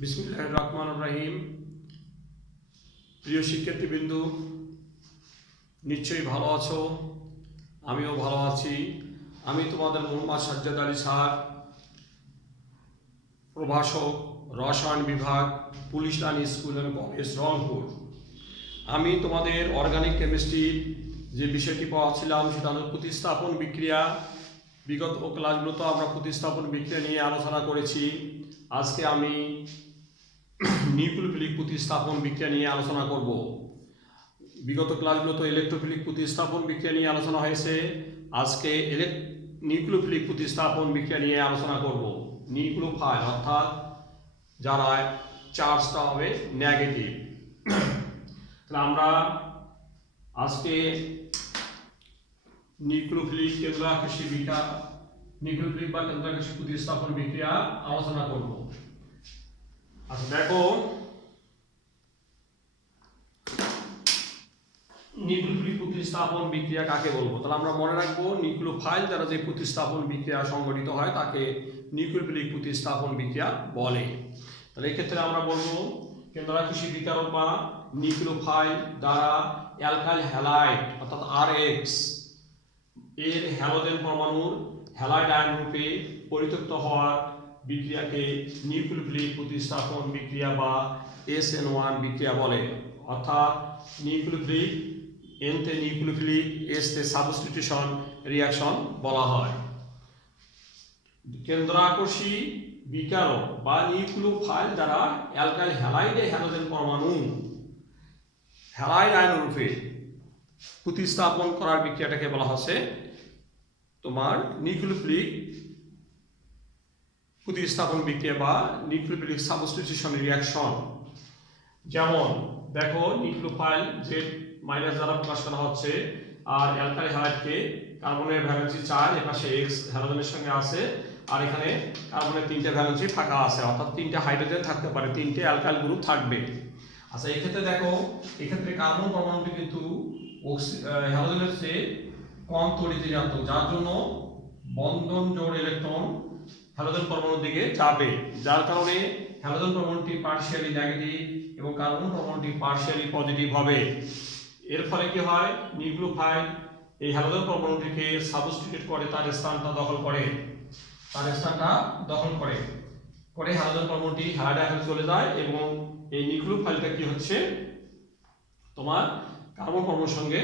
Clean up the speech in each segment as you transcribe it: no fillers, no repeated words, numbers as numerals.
বিসমিল্লাহির রহমানির রহিম। প্রিয় শিক্ষার্থীবৃন্দু, নিশ্চয়ই ভালো আছো, আমিও ভালো আছি। আমি তোমাদের মোহাম্মদ সাজ্জাদ আলী স্যার, প্রভাষক, রসায়ন বিভাগ, police line school and college, Rangpur. আমি তোমাদের অর্গানিক কেমিস্ট্রির যে বিষয়টি পড়াচ্ছিলাম সেটা হল প্রতিস্থাপন বিক্রিয়া। বিগত ক্লাসগুলোতে আমরা প্রতিস্থাপন বিক্রিয়া নিয়ে আলোচনা করেছি। আজকে আমি নিউক্লিওফিলিক প্রতিস্থাপন বিক্রিয়া নিয়ে আলোচনা করব। বিগত ক্লাসগুলোতে ইলেকট্রোফিলিক প্রতিস্থাপন বিক্রিয়া নিয়ে আলোচনা হয়েছে। আজকে নিউক্লিওফিলিক প্রতিস্থাপন বিক্রিয়া নিয়ে আলোচনা করব। নিউক্লিওফাইল অর্থাৎ যারা চার্জটা হবে নেগেটিভ। তাহলে আমরা আজকে নিউক্লিওফিলিক কেন্দ্রাকর্ষী বিক্রিয়া, নিউক্লিওফিলিক বা কেন্দ্রাকর্ষী প্রতিস্থাপন বিক্রিয়া আলোচনা করব। আচ্ছা দেখো, নিউক্লিওফিলিক প্রতিস্থাপন বিক্রিয়া কাকে বলবো? তাহলে আমরা মনে রাখবো নিউক্লিওফাইল দ্বারা যে প্রতিস্থাপন বিক্রিয়া সংঘটিত হয় তাকে নিউক্লিওফিলিক প্রতিস্থাপন বিক্রিয়া বলে। তাহলে এক্ষেত্রে আমরা বলবো কেন্দ্রাকর্ষী বিকারক বা নিউক্লিওফাইল দ্বারা অ্যালকাইল হ্যালাইড অর্থাৎ আরএক্স এর হ্যালোজেন পরমাণুর হ্যালাইড আয়ন রূপে পরিত্যক্ত হওয়ার বিক্রিয়াকে নিউক্লিওফিলিক প্রতিস্থাপন বিক্রিয়া বা SN1 বিক্রিয়া বলে। অর্থাৎ নিউক্লিওফিলিক এনতে নিউক্লিওফিলিক এসতে সাবস্টিটিউশন রিঅ্যাকশন বলা হয়। কেন্দ্রাকর্ষী বিকারক বা নিউক্লিওফাইল দ্বারা অ্যালকাইল হ্যালাইডে হ্যালোজেন পরমাণু হ্যালাইড আয়ন রূপে প্রতিস্থাপন করার বিক্রিয়াটাকে বলা হচ্ছে তোমার নিউক্লিওফিলিক প্রতিস্থাপন বিক্রিয়া বা নিউক্লিওফিলিক সাবস্টিটিউশন রিঅ্যাকশন। যেমন দেখো, নিউক্লিওফাইল জেড মাইনাস দ্বারা প্রকাশ করা হচ্ছে আর অ্যালকাইল হ্যালাইডকে কার্বনের ভ্যালেন্সি 4, এপাশে এক্স হ্যালোজেনের সঙ্গে আছে, আর এখানে কার্বনের 3টে ভ্যালেন্সি ফাঁকা আছে, অর্থাৎ 3টে হাইড্রোজেন থাকতে পারে, 3টে অ্যালকাইল গ্রুপ থাকবে। আচ্ছা, এই ক্ষেত্রে দেখো, এক্ষেত্রে কার্বন পরমাণুটি কিন্তু হ্যালোজেনের চেয়ে কম তড়িৎ-ঋণাত্মক, যার জন্য বন্ধন জোড় ইলেকট্রন হ্যালোজেন পরমাণুর দিকে যাবে, যার কারণে হ্যালোজেন পরমাণুটি পার্শিয়ালি নেগেটিভ এবং কার্বন পরমাণুটি পার্শিয়ালি পজিটিভ হবে। এর ফলে কি হয়, নিউক্লিওফাইল এই হ্যালোজেন পরমাণুটিকে সাবস্টিটিউট করে, তার স্থানটা দখল করে হ্যালোজেন পরমাণুটি হ্যালাইড আয়নে চলে যায় এবং এই নিউক্লিওফাইলটা কি হচ্ছে তোমার কার্বন পরমাণুর সঙ্গে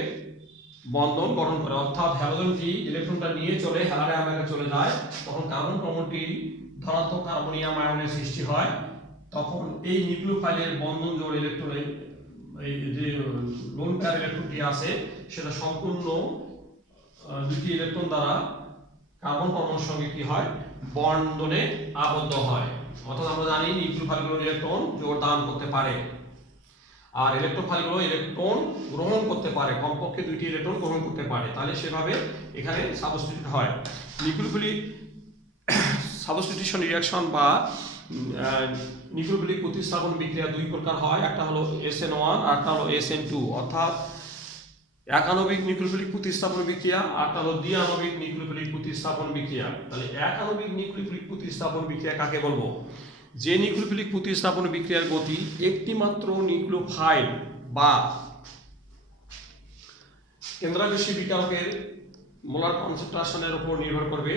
বন্ধন গঠন করে, অর্থাৎ হ্যালোজেনটি ইলেকট্রনটা নিয়ে চলে হ্যালাইড আয়নে চলে যায়, তখন কার্বন পরমাণুটি ধনাত্মক কার্বনিয়াম আয়নের সৃষ্টি হয়। তখন এই নিউক্লিওফাইলের বন্ধন জোড় ইলেকট্রনের এই যে লোন পেয়ার ইলেকট্রনটি আছে সেটা সম্পূর্ণ দুটি ইলেকট্রন দ্বারা কার্বন পরমাণুর সঙ্গে কি হয়, বন্ধনে আবদ্ধ হয়। অর্থাৎ আমরা জানি নিউক্লিওফাইলগুলো ইলেকট্রন জোড় দান করতে পারে আর ইলেকট্রোফাইলগুলো ইলেকট্রন গ্রহণ করতে পারে, কমপক্ষে 2টি ইলেকট্রন গ্রহণ করতে পারে। তাহলে সেভাবে এখানে সাবস্টিটিউট হয়। নিউক্লিওফিলিক সাবস্টিটিউশন রিঅ্যাকশন বা নিউক্লিওফিলিক প্রতিস্থাপন বিক্রিয়া দুই প্রকার হয়, একটা হলো SN1 আর একটা হলো SN2, অর্থাৎ একাণবিক নিউক্লিওফিলিক প্রতিস্থাপন বিক্রিয়া আর একটা হলো দ্বিআণবিক নিউক্লিওফিলিক প্রতিস্থাপন বিক্রিয়া। তাহলে একাণবিক নিউক্লিওফিলিক প্রতিস্থাপন বিক্রিয়া কাকে বলবো? যে নিউক্লিওফিলিক প্রতিস্থাপন বিক্রিয়ার গতি একটি মাত্র নিউক্লিওফাইল বা কেন্দ্রাকর্ষী বিকারকের মোলার কনসেন্ট্রেশনের উপর নির্ভর করবে,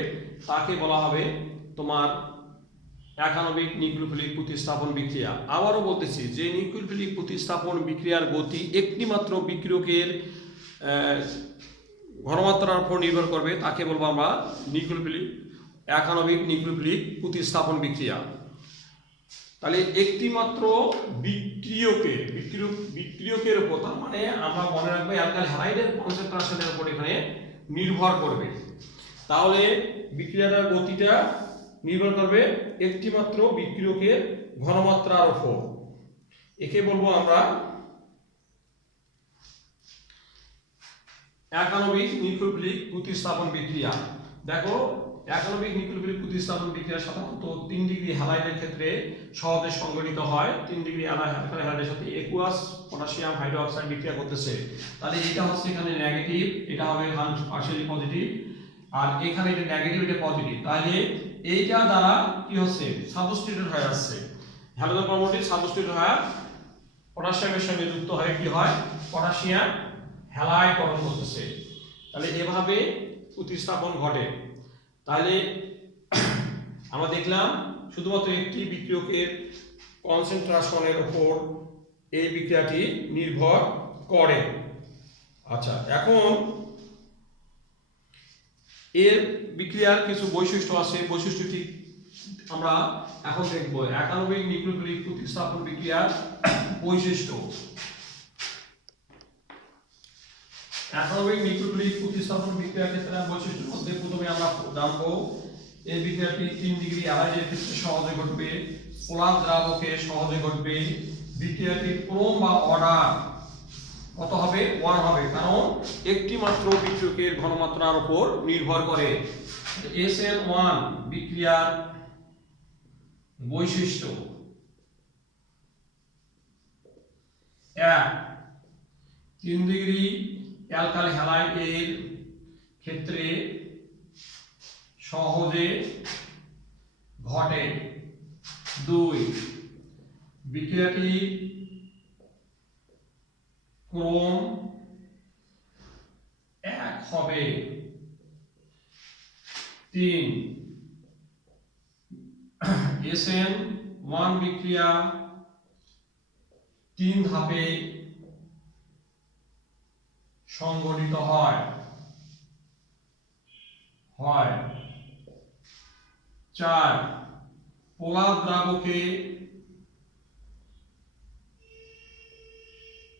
তাকে বলা হবে তোমার একাণবিক নিউক্লিওফিলিক প্রতিস্থাপন বিক্রিয়া। আবারও বলতেছি, যে নিউক্লিওফিলিক প্রতিস্থাপন বিক্রিয়ার গতি একটি মাত্র বিক্রিয়কের ঘনমাত্রার উপর নির্ভর করবে, তাকে বলবো আমরা একাণবিক নিউক্লিওফিলিক প্রতিস্থাপন বিক্রিয়া। তাহলে একটি মাত্র বিক্রিয়কের উপর, তার মানে আমরা মনে রাখবো অ্যালকাইল হ্যালাইডের কনসেন্ট্রেশনের উপর এখানে নির্ভর করবে। তাহলে বিক্রিয়াটার গতিটা নির্ভর করবে একটি মাত্র বিক্রিয়কের ঘনমাত্রার উপর। একে বলবো আমরা একাণবিক নিউক্লিওফিলিক প্রতিস্থাপন বিক্রিয়া। দেখো, একাণবিক নিউক্লিওফিলিক প্রতিস্থাপন বিক্রিয়া সাধারণত 3 ডিগ্রি হ্যালাইডের ক্ষেত্রে সহজে সংঘটিত হয়। 3 ডিগ্রি হ্যালাইডের সাথে একুয়াস পটাশিয়াম হাইড্রোক্সাইড বিক্রিয়া করতেছে। তাহলে এটা হচ্ছে এখানে নেগেটিভ, এটা হবে পার্শিয়ালি পজিটিভ, আর এখানে এটা নেগেটিভ, এটা পজিটিভ। তাহলে এইটা দ্বারা কি হচ্ছে, সাবস্টিটিউট হয়ে যাচ্ছে। হ্যালোজেন পরমাণুটি সাবস্টিটিউট হয় পটাশিয়ামের সঙ্গে যুক্ত হয়ে কি হয়, পটাশিয়াম হ্যালাইড গঠন করতেছে। তাহলে এভাবে প্রতিস্থাপন ঘটে। তাহলে আমরা দেখলাম শুধুমাত্র একটি বিক্রিয়কের কনসেন্ট্রেশনের উপর এই বিক্রিয়াটি নির্ভর করে। আচ্ছা, এখন এর বিক্রিয়ার কিছু বৈশিষ্ট্য আছে, বৈশিষ্ট্যটি আমরা এখন দেখব। একানবিক নিউক্লিওফিলিক প্রতিস্থাপন বিক্রিয়ার বৈশিষ্ট্য। একানবিক নিউক্লিওফিলিক প্রতিস্থাপন বিক্রিয়ার ক্ষেত্রে বৈশিষ্ট্যের মধ্যে প্রথমে আমরা জানবো এই বিক্রিয়াটি 3 ডিগ্রি অ্যালাইডের ক্ষেত্রে সহজে ঘটবে, পোলার দ্রাবকে সহজে ঘটবে। বিক্রিয়াটির ক্রম বা অর্ডার কত হবে, 1 হবে, কারণ একটি মাত্র বিক্রিয়কের ঘনমাত্রার উপর নির্ভর করে। SN1 বিক্রিয়ার বৈশিষ্ট্য 1, 3 ডিগ্রি অ্যালকাইল হ্যালাইড এর ক্ষেত্রে সহজে ঘটে। 2, বিক্রিয়াটি ক্রম 1 হবে। 3, SN1 বিক্রিয়া 3 ধাপে সংঘটিত হয়। 4, পোলার দ্রাবকে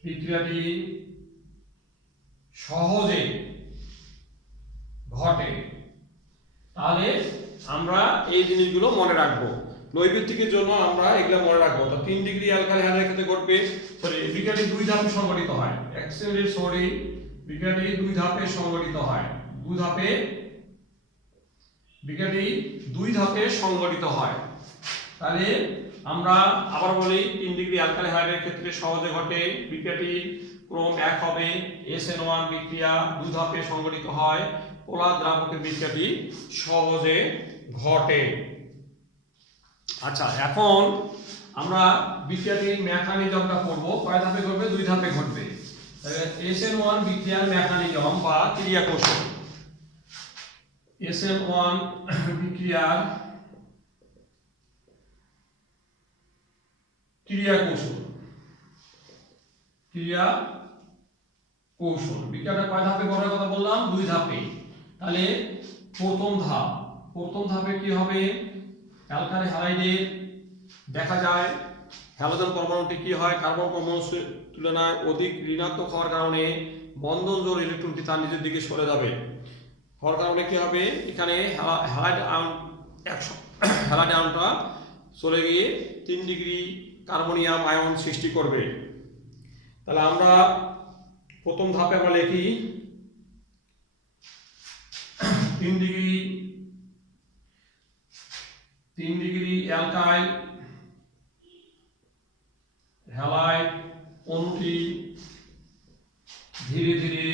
বিক্রিয়াটি সহজে ঘটে। তাহলে আমরা এই জিনিসগুলো মনে রাখবো, নৈবিত্তিকের জন্য আমরা এগুলো মনে রাখবো। তো 3 ডিগ্রি অ্যালকাইল হ্যালাইডের ক্ষেত্রে ঘটবে, বিক্রিয়াটি 2 ধাপে সংঘটিত হয়। বিক্রিয়াটি 2 ধাপে সংঘটিত হয়। 2 ধাপে বিক্রিয়াটি 2 ধাপে সংঘটিত হয়। তাহলে আমরা আবার বলি 3 ডিগ্রি অ্যালকাইল হ্যালাইডের ক্ষেত্রে সহজে ঘটে, বিক্রিয়াটি ক্রম 1 হবে। SN1 বিক্রিয়া 2 ধাপে সংঘটিত হয়, পোলার দ্রাবকের বিক্রিয়াটি সহজে ঘটে। আচ্ছা, এখন আমরা বিক্রিয়াটির মেকানিজমটা পড়ব। কয় ধাপে ঘটবে, 2 ধাপে ঘটবে। SN1 বিক্রিয়ার মেকানিজম বা ক্রিয়া কৌশল। SN1 বিক্রিয়ার ক্রিয়া কৌশল। বিক্রিয়াটা কয় ধাপে ঘটার কথা বললাম, 2 ধাপে। তাহলে প্রথম ধাপে কি হবে, অ্যালকাইল হ্যালাইডে দেখা যায় হ্যালোজেন পরমাণুটি কি হয়, কার্বন পরমাণুর তুলনায় অধিক ঋণাত্মক হওয়ার কারণে বন্ধন জোড় ইলেকট্রনটি তার নিজের দিকে সরে যাবে। হওয়ার কারণে কি হবে, এখানে হ্যালাইড আয়নটা চলে গিয়ে 3 ডিগ্রি কার্বনিয়াম আয়ন সৃষ্টি করবে। তাহলে আমরা প্রথম ধাপে আমরা লিখি 3 ডিগ্রি অ্যালকাইল হ্যালাইড অণুটি ধীরে ধীরে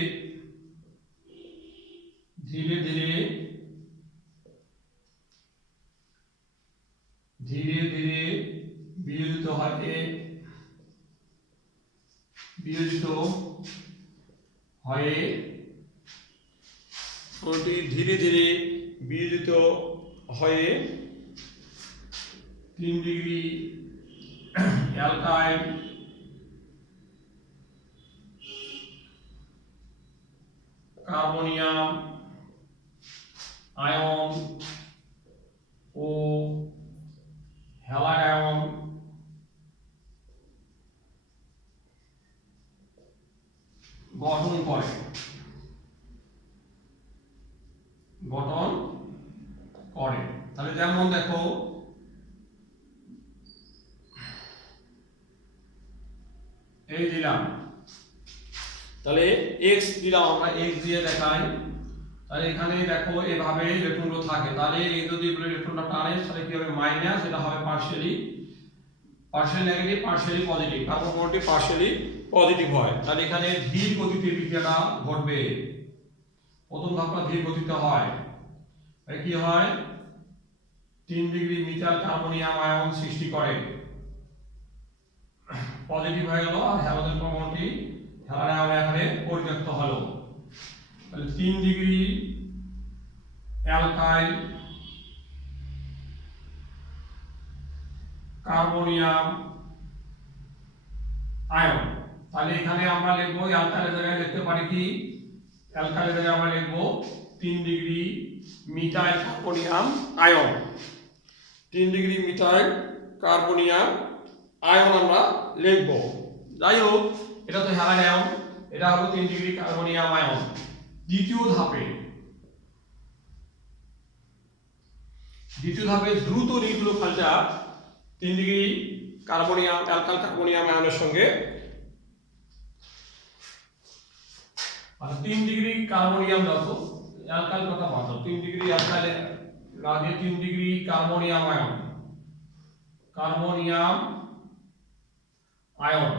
বিয়োজিত হয়ে অণুটি ধীরে ধীরে বিয়োজিত হয়ে 3 ডিগ্রি অ্যালকাইল কার্বনিয়াম আয়ন ও হ্যালাইড আয়ন গঠন করে। তাহলে যেমন দেখো এই দিলাম, তাহলে x দিলাম, আমরা x দিয়ে দেখাই। তাহলে এখানে দেখো এভাবে ইলেকট্রনগুলো থাকে। তাহলে এই যদি ইলেকট্রনটা টানে তাহলে কি হবে, মাইনাস, এটা হবে partially negative, partially positive. Carbon পরমাণুটি পার্শিয়ালি পজিটিভ হয়। তাহলে এখানে ধীর গতিতে বিক্রিয়াটা ঘটবে। প্রথম ধাপটা ধীর গতিতে হয়। কি হয়, 3 ডিগ্রি মিথাইল কার্বনিয়াম আয়ন সৃষ্টি করে। পজিটিভ হয়ে গেল আর হ্যালোজেন পরমাণুটি হ্যালাইড আয়ন আকারে পরিত্যক্ত হলো। তাহলে 3 ডিগ্রি অ্যালকাইল কার্বনিয়াম আয়ন। তাহলে এখানে আমরা লিখব অ্যালকাইলের জায়গায় লিখতে পারি কি, অ্যালকাইলের জায়গায় আমরা লিখব 3 degree methyl carbonium ion. 3 degree methyl carbonium ion আমরা লিখব। যাই হোক, এটা তো হ্যালাইড আয়ন, এটা হলো 3 ডিগ্রি কার্বনিয়াম আয়ন। দ্বিতীয় ধাপে দ্রুত নিউক্লিওফাইলটা 3 ডিগ্রি কার্বনিয়াম অ্যালকাইল কার্বনিয়াম আয়নের সঙ্গে 3 ডিগ্রি কার্বনিয়াম যত অ্যালকাইল কথা বলতো 3 ডিগ্রি অ্যালকাইল আগে 3 ডিগ্রি কার্বনিয়াম আয়ন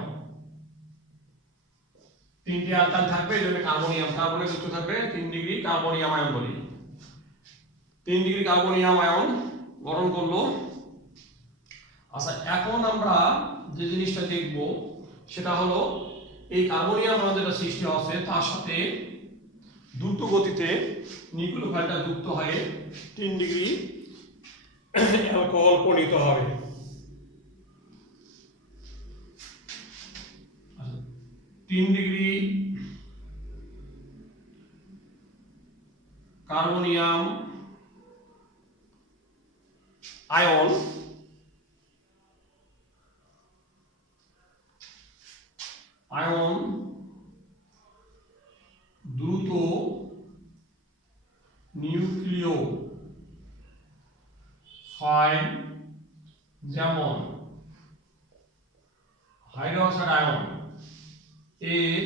তিনটি অ্যালকাইল থাকবে, এজন্য কার্বনের যুক্ত থাকবে 3 ডিগ্রি কার্বনিয়াম আয়ন বলি। 3 ডিগ্রি কার্বনিয়াম আয়ন গঠন করলো। আচ্ছা, এখন আমরা যে জিনিসটা দেখব সেটা হলো এই কার্বনিয়াম আয়ন যেটা সৃষ্টি হচ্ছে তার সাথে দ্রুত গতিতে নিউক্লিওফাইলটা যুক্ত হয়ে 3 ডিগ্রি অ্যালকোহল প্রণীত হবে। 3 ডিগ্রি কার্বনিয়াম আয়ন দ্রুত নিউক্লিওফাইল যেমন হাইড্রোক্সাইড আয়ন এর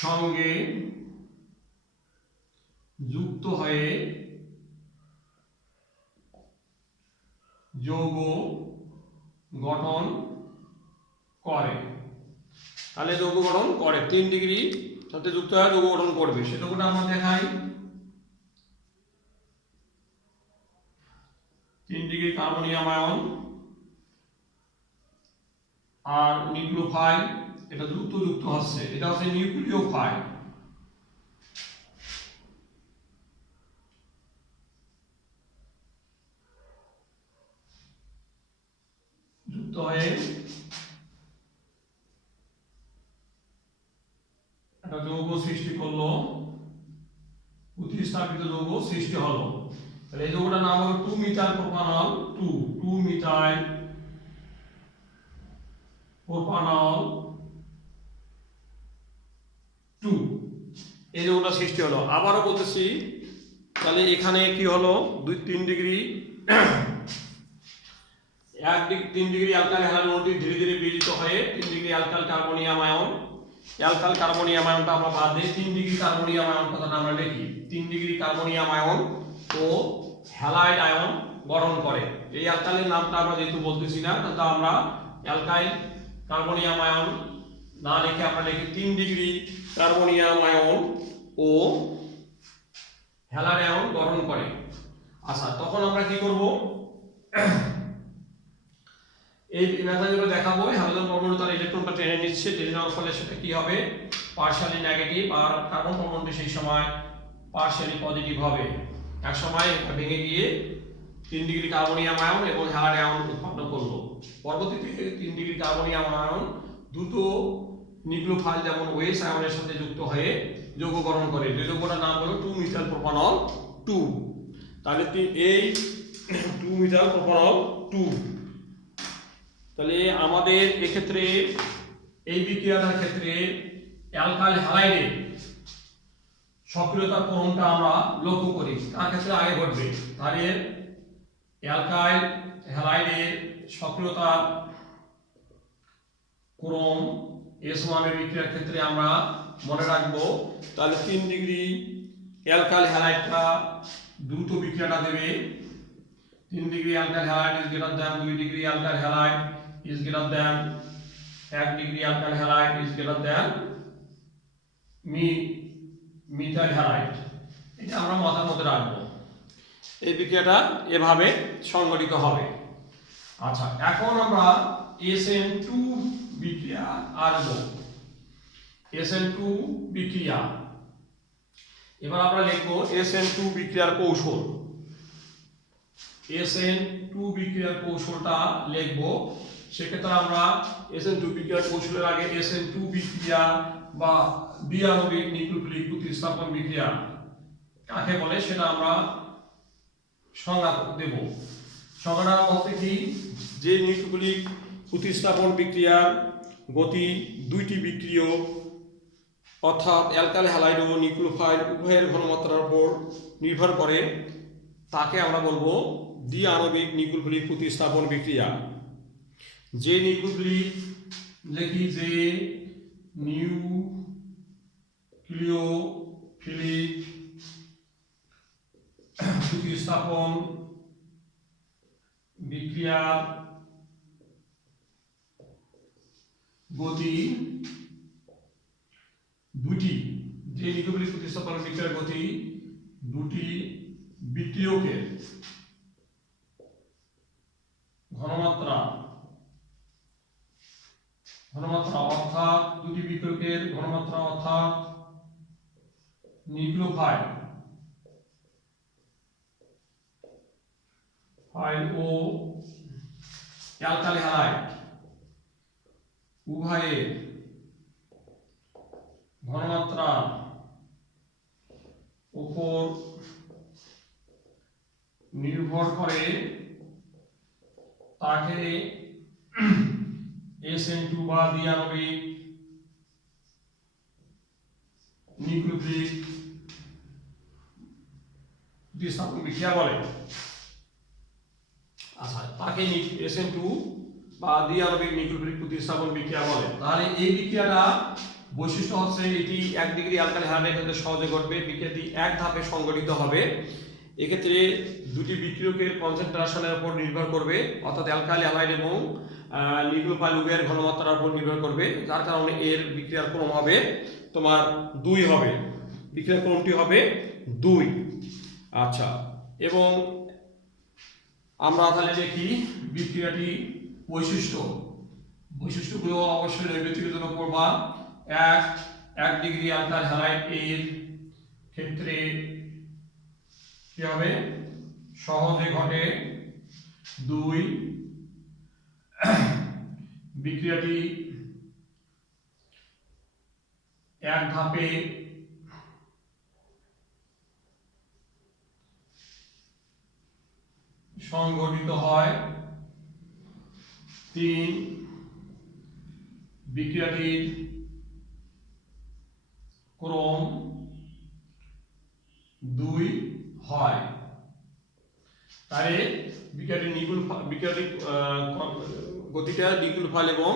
সঙ্গে যুক্ত হয়ে যৌগ গঠন করে। তাহলে যৌগ গঠন করে 3 ডিগ্রি সাথে যুক্ত হয়ে যৌগ গঠন করবে, সেটুকুটা আমরা দেখাই। 3 ডিগ্রি কার্বনিয়াম আয়ন আর নিউক্লিওফাইল এটা দ্রুত যুক্ত হচ্ছে, এটা হচ্ছে নিউক্লিওফাইল। যুক্ত হয়ে একটা যৌগ সৃষ্টি করলো, প্রতিস্থাপিত যৌগ সৃষ্টি হলো। তাহলে এই যৌগটার নাম হলো 2 মিথাইল প্রোপানল 2 মিথাইল প্রোপানল 2, এই যৌগটা সৃষ্টি হলো। আবারও বলতেছি, তাহলে এখানে কি হলো 3 ডিগ্রি 3 ডিগ্রি অ্যালকাইল হ্যালাইড অণুটি ধীরে ধীরে বিয়োজিত হয়ে 3 degree alkyl carbonium ion, alkyl carbonium আয়নটা আমরা বাদ দিয়ে 3 ডিগ্রি কার্বনিয়াম আয়ন কথাটা আমরা লিখি। 3 ডিগ্রি কার্বনিয়াম আয়ন ও হ্যালাইড আয়ন গঠন করে। এই অ্যালকাইলের নামটা আমরা যেহেতু বলতেছি না, তা আমরা অ্যালকাইল কার্বনিয়াম আয়ন না লিখে আমরা লিখি 3 ডিগ্রি কার্বনিয়াম আয়ন ও হ্যালাইড আয়ন গঠন করে। আচ্ছা, তখন আমরা কি করব, এই মেথডগুলো দেখাবো। হ্যালোজেন পরমাণু তার ইলেকট্রনটা টেনে নিচ্ছে, টেনে নেওয়ার ফলে সেটা কি হবে, পার্শিয়ালি নেগেটিভ, আর কার্বন পরমাণুটি সেই সময় পার্শিয়ালি পজিটিভ হবে। এক সময় ভেঙে গিয়ে 3 ডিগ্রি কার্বনিয়াম আয়ন এবং হ্যালাইড আয়ন উৎপন্ন করলো। পরবর্তীতে 3 ডিগ্রি কার্বনিয়াম আয়ন দ্রুত নিউক্লিওফাইল যেমন ওএইচ আয়নের সাথে যুক্ত হয়ে যৌগ গঠন করে, যে যৌগটার নাম হলো 2 মিথাইল প্রোপানল 2। তাহলে এই 2 মিথাইল প্রোপানল 2, তাহলে আমাদের এক্ষেত্রে এই বিক্রিয়াটার ক্ষেত্রে অ্যালকাইল হ্যালাইডের সক্রিয়তার ক্রমটা আমরা লক্ষ্য করি, তার ক্ষেত্রে আগে ঘটবে। তাহলে অ্যালকাইল হ্যালাইডের সক্রিয়তার ক্রম S1 এর বিক্রিয়ার ক্ষেত্রে আমরা মনে রাখবো। তাহলে 3 ডিগ্রি অ্যালকাইল হ্যালাইডটা দ্রুত বিক্রিয়াটা দেবে। 3 degree alkyl halide is greater than 2 degree alkyl halide is greater than 1 degree alkyl halide is greater than methyl halide. এটা আমরা মাথার মধ্যে রাখবো। এই বিক্রিয়াটা এভাবে সংঘটিত হবে। আচ্ছা, এখন আমরা SN2 বিক্রিয়া আসবো। SN2 বিক্রিয়া, এবার আমরা লিখবো SN2 বিক্রিয়ার কৌশল। SN2 বিক্রিয়ার কৌশলটা লিখবো। সেক্ষেত্রে আমরা SN2 বিক্রিয়ার কৌশলের আগে SN2 বিক্রিয়া বা দ্বিআণবিক নিউক্লিওফিলিক প্রতিস্থাপন বিক্রিয়া কাকে বলে সেটা আমরা সংজ্ঞা দেব। সংজ্ঞাটা বলতে কি, যে নিউক্লিওফিলিক প্রতিস্থাপন বিক্রিয়ার গতি দুইটি বিক্রিয়ক অর্থাৎ অ্যালকাইল হ্যালাইড ও নিউক্লিওফাইল উভয়ের ঘনমাত্রার উপর নির্ভর করে, তাকে আমরা বলবো দ্বিআণবিক নিউক্লিওফিলিক প্রতিস্থাপন বিক্রিয়া। যে নিউক্লিওফিলিক লিখি, যে নিউক্লিওফিলিক প্রতিস্থাপন বিক্রিয়ার গতি দুটি, যে নিউক্লিওফিলিক প্রতিস্থাপন বিক্রিয়ার গতি দুটি বিক্রিয়কের ঘনমাত্রা অর্থাৎ দুটি বিক্রিয়কের ঘনমাত্রা অর্থাৎ নিউক্লিওফাইল ও অ্যালকাইল হ্যালাইড উভয়ের ঘনমাত্রা উপর নির্ভর করে, তাকে SN2 বা দ্বিআণবিক নিউক্লিওফিলিক প্রতিস্থাপন বিক্রিয়া বলে। আচ্ছা, তাকে SN2 বা দ্বিআণবিক নিউক্লিওফিলিক প্রতিস্থাপন বিক্রিয়া বলে। তাহলে এই বিক্রিয়াটা বৈশিষ্ট্য হচ্ছে এটি 1 ডিগ্রি অ্যালকাইল হ্যালাইডের ক্ষেত্রে সহজে ঘটবে। বিক্রিয়াটি এক ধাপে সংঘটিত হবে। এক্ষেত্রে দুটি বিক্রিয়কের কনসেন্ট্রেশনের উপর নির্ভর করবে, অর্থাৎ অ্যালকাইল হ্যালাইড এবং নিউক্লিওফাইল উভয়ের ঘনমাত্রার উপর নির্ভর করবে, যার কারণে এর বিক্রিয়ার ক্রম হবে তোমার 2 হবে। বিক্রিয়ার ক্রমটি হবে 2। আচ্ছা, এবং আমরা তাহলে দেখি বিক্রিয়াটি বৈশিষ্ট্যগুলো অবশ্যই নৈবেতিকের জন্য পড়বা। 1 ডিগ্রি অ্যালকাইল হ্যালাইড এর ক্ষেত্রে কি হবে, সহজে ঘটে। 2, বিক্রিয়াটি এক ধাপে সংঘটিত হয়। 3, বিক্রিয়াটির ক্রম 2 হয়। তাহলে বিক্রিয়াটির গতিটা নিউক্লিওফাইল এবং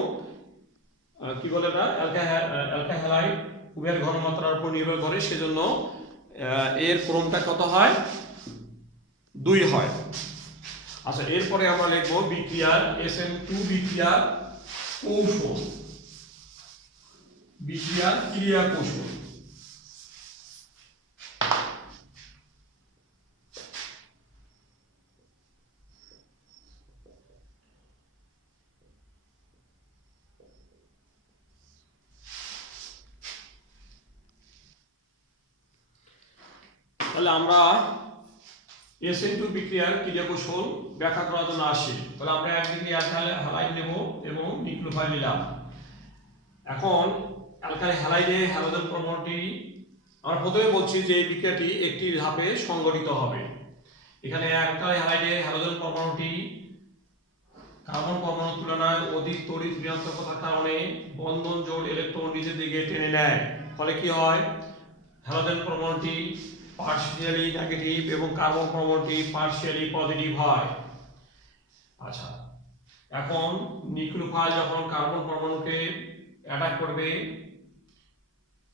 কি বলে এটা অ্যালকাইল হ্যালাইড উভয়ের ঘনমাত্রার উপর নির্ভর করে, সেজন্য এর ক্রমটা কত হয়, 2 হয়। আচ্ছা, এরপরে আমরা লিখব বিক্রিয়ার SN2 বিক্রিয়ার কৌশল, বিক্রিয়ার ক্রিয়া কৌশল। তাহলে আমরা SN2 বিক্রিয়ার ক্রিয়া কৌশল ব্যাখ্যা করার জন্য আসি। তাহলে আমরা 1 ডিগ্রি অ্যালকাইল হ্যালাইড নেব এবং নিউক্লিওফাইল নিলাম। এখন অ্যালকাইল হ্যালাইডে হ্যালোজেন পরমাণুটি, আমরা প্রথমে বলছি যে এই বিক্রিয়াটি একটি ধাপে সংঘটিত হবে। এখানে অ্যালকাইল হ্যালাইডে হ্যালোজেন পরমাণুটি কার্বন পরমাণুর তুলনায় অধিক তড়িৎ ঋণাত্মকতার কারণে বন্ধন জোড় ইলেকট্রন নিজের দিকে টেনে নেয়। ফলে কি হয়, হ্যালোজেন পরমাণুটি পার্শিয়ালি নেগেটিভ এবং কার্বন পরমাণুটি পার্শিয়ালি পজিটিভ হয়। আচ্ছা, এখন নিউক্লিওফাইল যখন কার্বন পরমাণুকে অ্যাটাক করবে,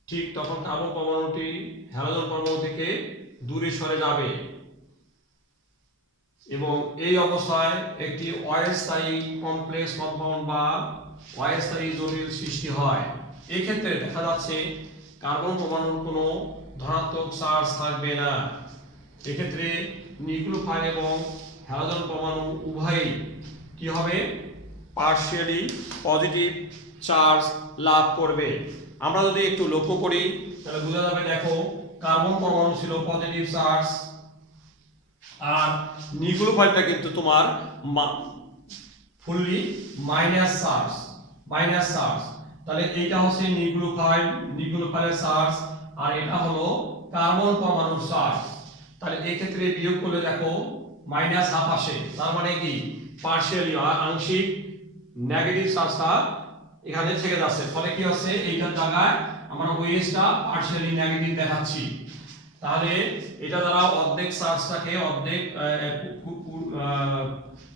ঠিক তখন কার্বন পরমাণুটি হ্যালোজেন পরমাণু থেকে দূরে সরে যাবে এবং এই অবস্থায় একটি অস্থায়ী কমপ্লেক্স কম্পাউন্ড বা অস্থায়ী জটিল সৃষ্টি হয়। এই ক্ষেত্রে দেখা যাচ্ছে কার্বন পরমাণুর কোনো ধনাত্মক চার্জ থাকবে না। এক্ষেত্রে নিউক্লিওফাইল এবং হ্যালোজেন পরমাণু উভয়ই কি হবে, পার্শিয়ালি পজিটিভ চার্জ লাভ করবে। আমরা যদি একটু লক্ষ্য করি তাহলে বোঝা যাবে, দেখো কার্বন পরমাণু ছিল পজিটিভ চার্জ, আর নিউক্লিওফাইলটা কিন্তু তোমার ফুললি মাইনাস চার্জ। তাহলে এইটা হচ্ছে নিউক্লিওফাইলের চার্জ, আর এটা হলো কার্বন পরমাণুর চার্জ। তাহলে এই ক্ষেত্রে বিয়োগ করলে দেখো মাইনাস হাফ আসে, তার মানে কি পার্শিয়ালি আংশিক নেগেটিভ চার্জটা এখানে থেকে যাচ্ছে, ফলে কি হচ্ছে এইটার জায়গায় আমরা ওএসটা পার্শিয়ালি নেগেটিভ দেখাচ্ছি। তাহলে এটা দ্বারা অর্ধেক চার্জটাকে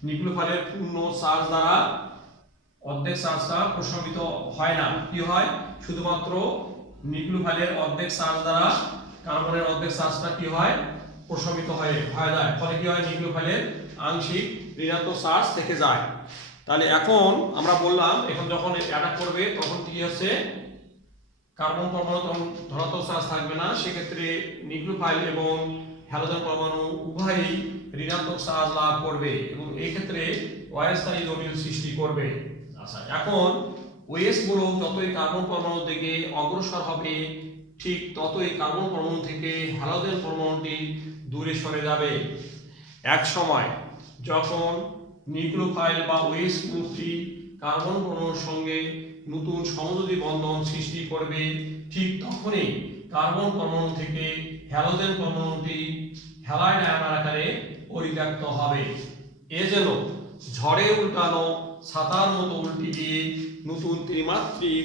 নিউক্লিওফাইলের পূর্ণ চার্জ দ্বারা অর্ধেক চার্জটা প্রশমিত হয় না, কি হয় শুধুমাত্র নিউক্লিওফাইলের অর্ধেক চার্জ দ্বারা কার্বনের অর্ধেক চার্জটা কি হয় প্রশমিত হয়ে যায়, ফলে কি হয় নিউক্লিওফাইলের আংশিক ঋণাত্মক চার্জ থেকে যায়। তাহলে এখন আমরা বললাম এখন যখন অ্যাটাক করবে তখন কি হচ্ছে কার্বন পরমাণু তখন ধনাত্মক চার্জ থাকবে না, সেক্ষেত্রে নিউক্লিওফাইল এবং হ্যালোজেন পরমাণু উভয়ই ঋণাত্মক চার্জ লাভ করবে এবং এই ক্ষেত্রে অস্থায়ী জটিল সৃষ্টি করবে। আচ্ছা, এখন ওএস গুলো যতই কার্বন পরমাণুর দিকে অগ্রসর হবে ঠিক ততই কার্বন পরমাণু থেকে হ্যালোজেন পরমাণুটি দূরে সরে যাবে। এক সময় যখন নিউক্লিওফাইল বা ওএস গ্রুপটি কার্বন পরমাণুর সঙ্গে নতুন সমযোজী বন্ধন সৃষ্টি করবে ঠিক তখনই কার্বন পরমাণু থেকে হ্যালোজেন পরমাণুটি হ্যালাইড আয়ন আকারে পরিত্যক্ত হবে। এ যেন ঝড়ে উল্টানো ছাতার মতো উল্টে গিয়ে নতুন ত্রিমাত্রিক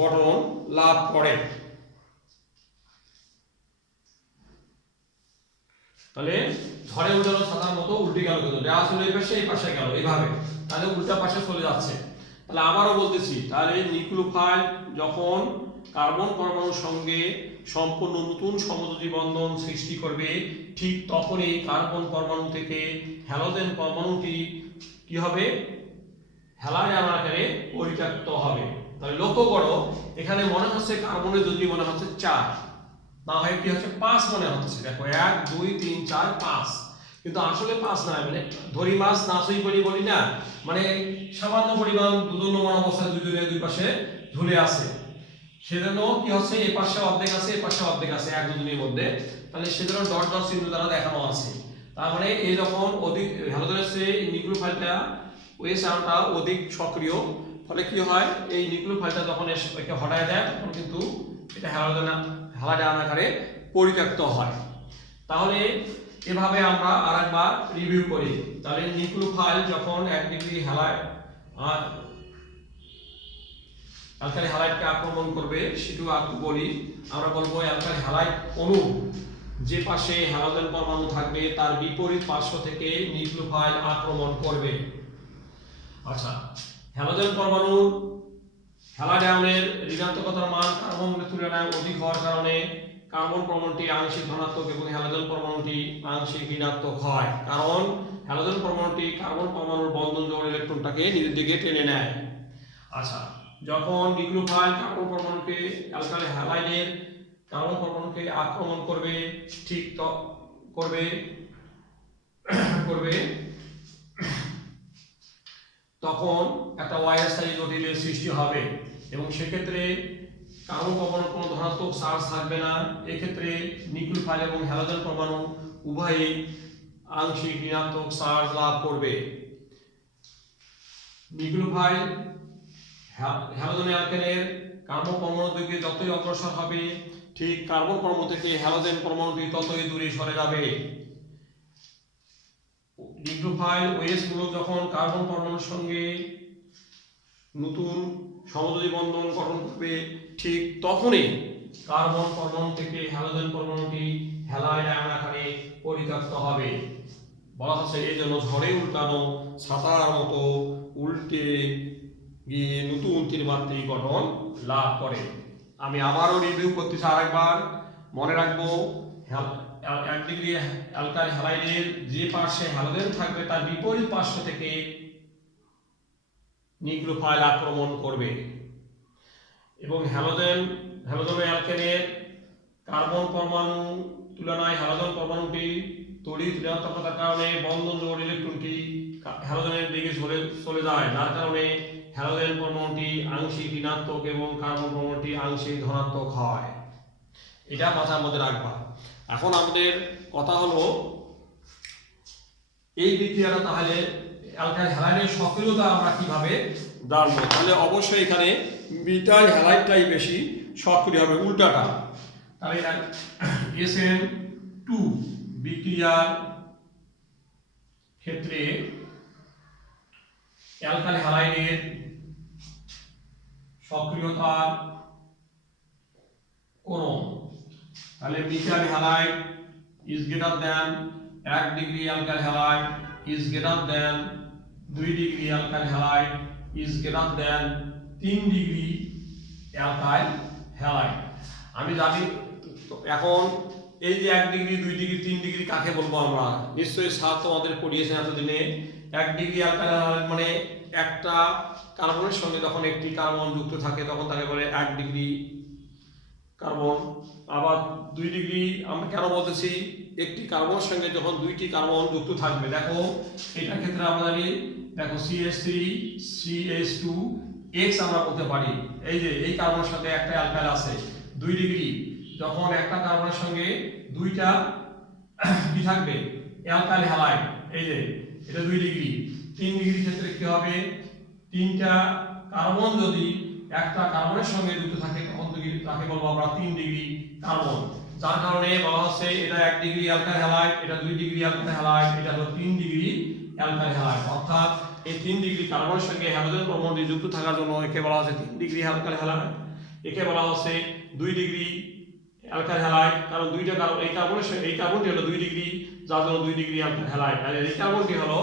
গঠন লাভ করে। তাহলে ঝড়ে উল্টানো ছাতার মতো উল্টে গেল, আসলে এই পাশে এই পাশে গেল এইভাবে, তাহলে উল্টা পাশে চলে যাচ্ছে। তাহলে আবারও বলতেছি, তাহলে নিউক্লিওফাইল যখন কার্বন পরমাণুর সঙ্গে সম্পূর্ণ নতুন সমযোজী বন্ধন সৃষ্টি করবে ঠিক তখনই কার্বন পরমাণু থেকে হ্যালোজেন পরমাণুটি কি হবে হ্যালাইড আয়ন আকারে পরিত্যক্ত হবে। তাহলে লক্ষ্য করো এখানে মনে হচ্ছে কার্বনের যদি মনে হচ্ছে 4, না হয় কি হচ্ছে 5 মনে হচ্ছে, দেখো 1 2 3 4 5, কিন্তু আসলে 5 না, মানে ধরি মাছ নাচই বলি না, মানে সামান্য পরিমাণ দুদণ্ডমান অবস্থায় দুই পাশে ঝুলে আছে, সেজন্য কি হচ্ছে এই পাশে অর্ধেক আছে এই পাশে অর্ধেক আছে এক দুজনের মধ্যে, তাহলে সেজন্য ডট ডট চিহ্ন দ্বারা দেখানো আছে। তার মানে এই যখন অধিক হ্যালোজেনের চেয়ে নিউক্লিওফাইলটা ওএস আয়নটা অধিক সক্রিয়, ফলে কি হয় এই নিউক্লিওফাইলটা যখন একে হটায় দেয় তখন কিন্তু এটা হ্যালাইড আয়ন আকারে পরিত্যক্ত হয়। তাহলে এভাবে আমরা আরেকবার রিভিউ করি। তাহলে নিউক্লিওফাইল যখন 1 ডিগ্রি অ্যালকাইল হ্যালাইডকে আক্রমণ করবে সেটাও একটু বলি। আমরা বলবো অ্যালকাইল হ্যালাইড অণু যে পাশে হ্যালোজেন পরমাণু থাকবে তার বিপরীত পার্শ্ব থেকে নিউক্লিওফাইল আক্রমণ করবে। আচ্ছা, হ্যালোজেন পরমাণু হ্যালাইড আয়নের ঋণাত্মকতার মান কার্বনের তুলনায় অধিক হওয়ার কারণে কার্বন পরমাণুটি আংশিক ধনাত্মক এবং হ্যালোজেন পরমাণুটি আংশিক ঋণাত্মক হয়, কারণ হ্যালোজেন পরমাণুটি কার্বন পরমাণুর বন্ধন জোড় ইলেকট্রনটাকে নিজের দিকে টেনে নেয়। আচ্ছা, যখন নিউক্লিওফাইল কার্বন পরমাণুকে অ্যালকাইল হ্যালাইডের কার্বন পরমাণুকে আক্রমণ করবে ঠিক করবে তখন একটা অস্থায়ী জটিলের সৃষ্টি হবে এবং সেক্ষেত্রে কার্বন পরমাণুর কোনো ধনাত্মক চার্জ থাকবে না। এক্ষেত্রে নিউক্লিওফাইল এবং হ্যালোজেন পরমাণু উভয়ই আংশিক ঋণাত্মক চার্জ লাভ করবে। নিউক্লিওফাইল হ্যালোজেন অ্যালকেনের কার্বন পরমাণুর দিকে যতই অগ্রসর হবে ঠিক কার্বন পরমাণু থেকে হ্যালোজেন পরমাণুটি ততই দূরে সরে যাবে। নিউক্লিওফাইল ওএস গুলো যখন কার্বন পরমাণুর সঙ্গে নতুন সমযোজী বন্ধন গঠন করবে ঠিক তখনই কার্বন পরমাণু থেকে হ্যালোজেন পরমাণুটি হ্যালাইড আয়ন আকারে পরিত্যক্ত হবে। বলা হচ্ছে এই জন্য ঝড়ে উল্টানো ছাতার মতো উল্টে গিয়ে নতুন ত্রিমাত্রিক গঠন লাভ করে। আমি আবারও রিভিউ করতেছি আরেকবার, মনে রাখবো 1 ডিগ্রি অ্যালকাইল হ্যালাইডের যে পার্শ্বে হ্যালোজেন থাকবে তার বিপরীত পার্শ্ব থেকে নিউক্লিওফাইল আক্রমণ করবে এবং হ্যালোজেন অ্যালকেনের কার্বন পরমাণু তুলনায় হ্যালোজেন পরমাণুটি তড়িৎ ঋণাত্মকতার কারণে বন্ধন জোড় ইলেকট্রনটি হ্যালোজেনের দিকে চলে যায়, যার কারণে হ্যালোজেন পরমাণুটি আংশিক ঋণাত্মক এবং কার্বন পরমাণুটি আংশিক ধনাত্মক হয়। এটা মাথার মধ্যে রাখবা। এখন আমাদের কথা হলো এই বিক্রিয়াটা তাহলে অ্যালকাইল হ্যালাইডের সক্রিয়তা আমরা কিভাবে জানবো? তাহলে অবশ্যই এখানে বিটাইল হ্যালাইডটাই বেশি সক্রিয় হবে, উল্টাটা। তাহলে SN2 বিক্রিয়ার ক্ষেত্রে অ্যালকাইল হ্যালাইডের সক্রিয়তার ক্রম, তাহলে butyl halide is greater than 1 degree, alkyl halide is greater than 2 degree, alkyl halide is greater than 3 degree alkyl halide. আমি জানি এখন এই যে 1 ডিগ্রি 2 ডিগ্রি 3 ডিগ্রি কাকে বলবো আমরা? নিশ্চয়ই স্যার তোমাদের পড়িয়েছেন এতদিনে। 1 ডিগ্রি অ্যালকাইল হ্যালাইড মানে একটা কার্বনের সঙ্গে যখন একটি কার্বন যুক্ত থাকে তখন তাকে বলে 1 ডিগ্রি কার্বন। আবার 2 ডিগ্রি আমরা কেন বলতেছি? একটি কার্বনের সঙ্গে যখন দুইটি কার্বন যুক্ত থাকবে, দেখো এটার ক্ষেত্রে আমরা জানি, দেখো CH3 CH2 X আমরা বলতে পারি। এই যে এই কার্বনের সাথে একটা অ্যালকাইল আছে 2 ডিগ্রি, যখন একটা কার্বনের সঙ্গে দুইটা কি থাকবে? Alkyl halide. এই যে এটা 2 ডিগ্রি। 3 ডিগ্রির ক্ষেত্রে কি হবে? তিনটা কার্বন যদি একটা কার্বনের সঙ্গে যুক্ত থাকে তখন তাকে বলবো আমরা 3 ডিগ্রি কার্বন। যার কারণে বলা হচ্ছে এটা 1 ডিগ্রি অ্যালকাইল হ্যালাইড, এটা 2 ডিগ্রি অ্যালকাইল হ্যালাইড, এটা হলো 3 ডিগ্রি অ্যালকাইল হ্যালাইড। অর্থাৎ এই 3 ডিগ্রি কার্বনের সঙ্গে হ্যালোজেন পরমাণুটি যুক্ত থাকার জন্য একে বলা হচ্ছে 3 ডিগ্রি অ্যালকাইল হ্যালাইড। একে বলা হচ্ছে 2 ডিগ্রি অ্যালকাইল হ্যালাইড, কারণ দুইটা কার্বন, এই কার্বনের সঙ্গে এই কার্বনটি হলো 2 ডিগ্রি, যার জন্য 2 ডিগ্রি অ্যালকাইল হ্যালাইড। আর এই কার্বনটি হলো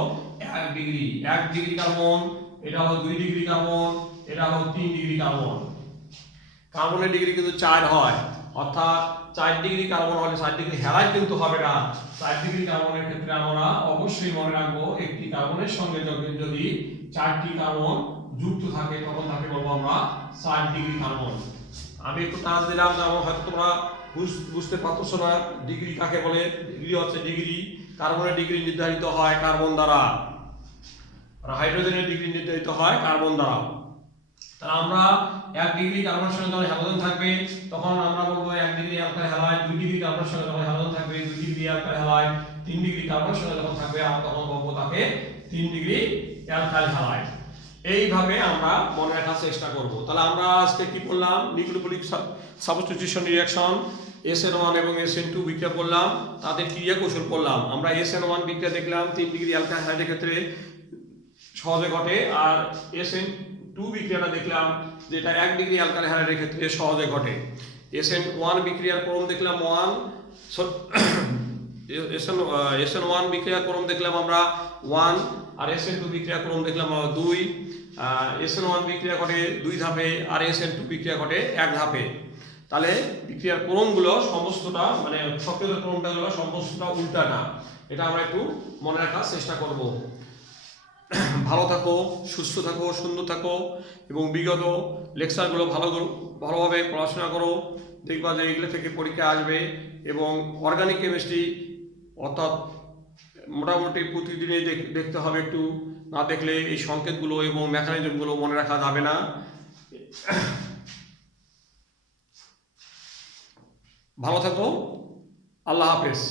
1 ডিগ্রি, 1 ডিগ্রি কার্বন, এটা হলো 2 ডিগ্রি কার্বন, এটা হলো 3 ডিগ্রি কার্বন। কার্বনের ডিগ্রি কিন্তু 4 হয়, অর্থাৎ 4 ডিগ্রি কার্বন হলে 4 ডিগ্রি হ্যালাইড কিন্তু হবে না। 4 ডিগ্রি কার্বনের ক্ষেত্রে আমরা অবশ্যই মনে রাখবো একটি কার্বনের সঙ্গে যদি 4টি কার্বন যুক্ত থাকে তখন তাকে বলবো আমরা 4 ডিগ্রি কার্বন। আমি একটু টাচ দিলাম, যেমন হয়তো তোমরা বুঝতে পারছো না ডিগ্রি কাকে বলে। ডিগ্রি হচ্ছে ডিগ্রি, কার্বনের ডিগ্রি নির্ধারিত হয় কার্বন দ্বারা, আর হাইড্রোজেনের ডিগ্রি নির্ধারিত হয় কার্বন দ্বারা। তাহলে আমরা 1 ডিগ্রি কার্বনের সঙ্গে যখন হ্যালোজেন থাকবে তখন আমরা বলবো 1 ডিগ্রি অ্যালকাইল হ্যালাইড। 2 ডিগ্রি কার্বনের সঙ্গে যখন হ্যালোজেন থাকবে 2 ডিগ্রি অ্যালকাইল হ্যালাইড। 3 ডিগ্রি কার্বনের সঙ্গে যখন থাকবে আমরা তখন বলবো তাকে 3 ডিগ্রি অ্যালকাইল হ্যালাইড। এইভাবে আমরা মনে রাখার চেষ্টা করব। তাহলে আমরা আজকে কি করলাম? নিউক্লিওফিলিক সাবস্টিটিউশন রিঅ্যাকশন SN1 এবং SN2 বিক্রিয়া করলাম, তাদের ক্রিয়া কৌশল করলাম। আমরা SN1 বিক্রিয়া দেখলাম 3 ডিগ্রি অ্যালকাইল হ্যালাইডের ক্ষেত্রে সহজে ঘটে, আর SN2 বিক্রিয়াটা দেখলাম যেটা 1 ডিগ্রি অ্যালকাইল হ্যালাইডের ক্ষেত্রে সহজে ঘটে। SN1 বিক্রিয়ার ক্রম দেখলাম 1, SN1 বিক্রিয়ার ক্রম দেখলাম আমরা 1, আর SN2 বিক্রিয়া ক্রম দেখলাম 2। SN1 বিক্রিয়া ঘটে 2 ধাপে, আর SN2 বিক্রিয়া ঘটে 1 ধাপে। তাহলে বিক্রিয়ার ক্রমগুলো সমস্তটা মানে সক্রিয়তার ক্রমটা হলো সমস্তটা উল্টা না, এটা আমরা একটু মনে রাখার চেষ্টা করব। ভালো থাকো, সুস্থ থাকো, সুন্দর থাকো এবং বিগত লেকচারগুলো ভালোভাবে পড়াশোনা করো। দেখবা যে এগুলো থেকে পরীক্ষা আসবে। এবং অর্গানিক কেমিস্ট্রি অর্থাৎ মোটামুটি প্রতিদিনই দেখতে হবে, একটু না দেখলে এই সংকেতগুলো এবং মেকানিজমগুলো মনে রাখা যাবে না। ভালো থাকো, আল্লাহ হাফেজ।